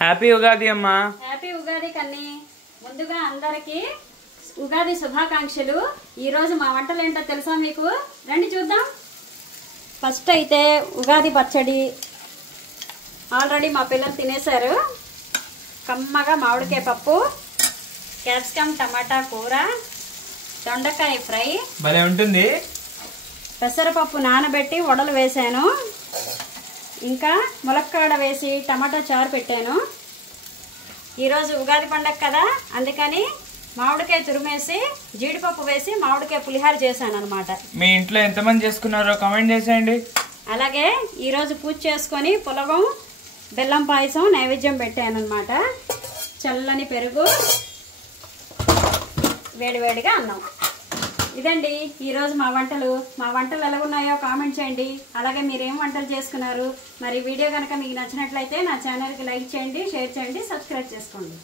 Happy Ugadi అమ్మా. Happy Ugadi కన్నీ. ముందుగా అందరికి ఉగాది శుభాకాంక్షలు. ఈరోజు మా వంటలు ఏంటో తెలుసా మీకు? రండి చూద్దాం. ఫస్ట్ అయితే ఉగాది పచ్చడి ఆల్రెడీ మా పిల్లలు తినేశారు. కమ్మగా మామిడికాయ పప్పు, క్యాప్సికమ్ టమాటా కూర, దొండకాయ ఫ్రై, భలే ఉంటుంది. పెసరపప్పు నానబెట్టి వడలు వేసాను. ఇంకా ములక్కాడ వేసి టమాటా చారు పెట్టాను. ఈరోజు ఉగాది పండగ కదా, అందుకని మామిడికాయ తురిమేసి జీడిపప్పు వేసి మామిడికాయ పులిహార చేశాను అనమాట. మీ ఇంట్లో ఎంతమంది చేసుకున్నారో కామెంట్ చేసేయండి. అలాగే ఈరోజు పూజ చేసుకొని పులగం, బెల్లం పాయసం నైవేద్యం పెట్టాను అనమాట. చల్లని పెరుగు, వేడివేడిగా అన్నం. ఇదండి ఈరోజు మా వంటలు. మా వంటలు ఎలాగున్నాయో కామెంట్ చేయండి. అలాగే మీరేం వంటలు చేసుకున్నారు? మరి వీడియో కనుక మీకు నచ్చినట్లయితే నా ఛానల్కి లైక్ చేయండి, షేర్ చేయండి, సబ్స్క్రైబ్ చేసుకోండి.